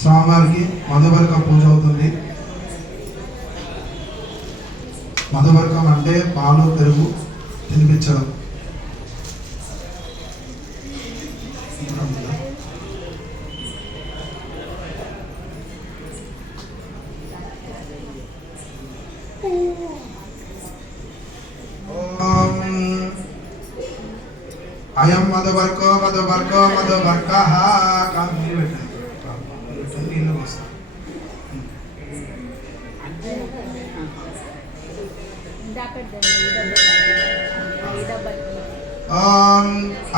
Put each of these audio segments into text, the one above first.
స్వామివారికి మధుబర్క పూజ అవుతుంది. మధుబర్కం అంటే పాలు పెరుగు తినిపించడం. అయం మధుబర్కో మధుబర్కో మధుబర్కః నీళ్ళు పెట్టండి, నీళ్ళు వస్తాయి.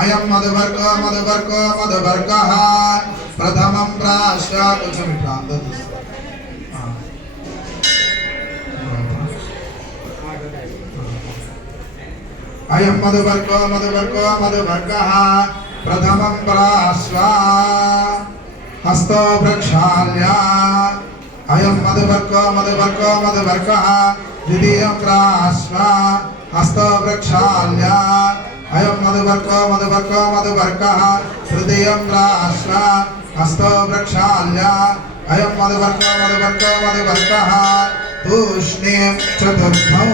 అయం మధుబర్కో మధుబర్కో మధుబర్కః ప్రథమం ప్రాశ్య కొంచెం ఇట్లా అందరూ అయం మధుబర్కో మధుబర్కో మధుబర్కః ప్రథమం ప్రాశ్వ హస్తో ప్రక్షాళ్య. అయం మధుబర్కో మధుబర్కో మధుబర్కః ద్వితీయం ప్రాశ్వ హస్తో ప్రక్షాళ్య. అయం మధుబర్కో మధుబర్కో మధుబర్కః తృతీయం ప్రాశ్వ హస్తో ప్రక్షాళ్య. అయం మధుబర్కో మధుబర్కో మధుబర్కః తూష్ణీం చతుర్థం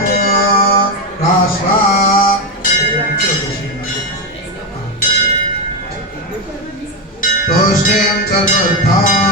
ప్రాశ్వ. తూష్ణీం చతుర్థం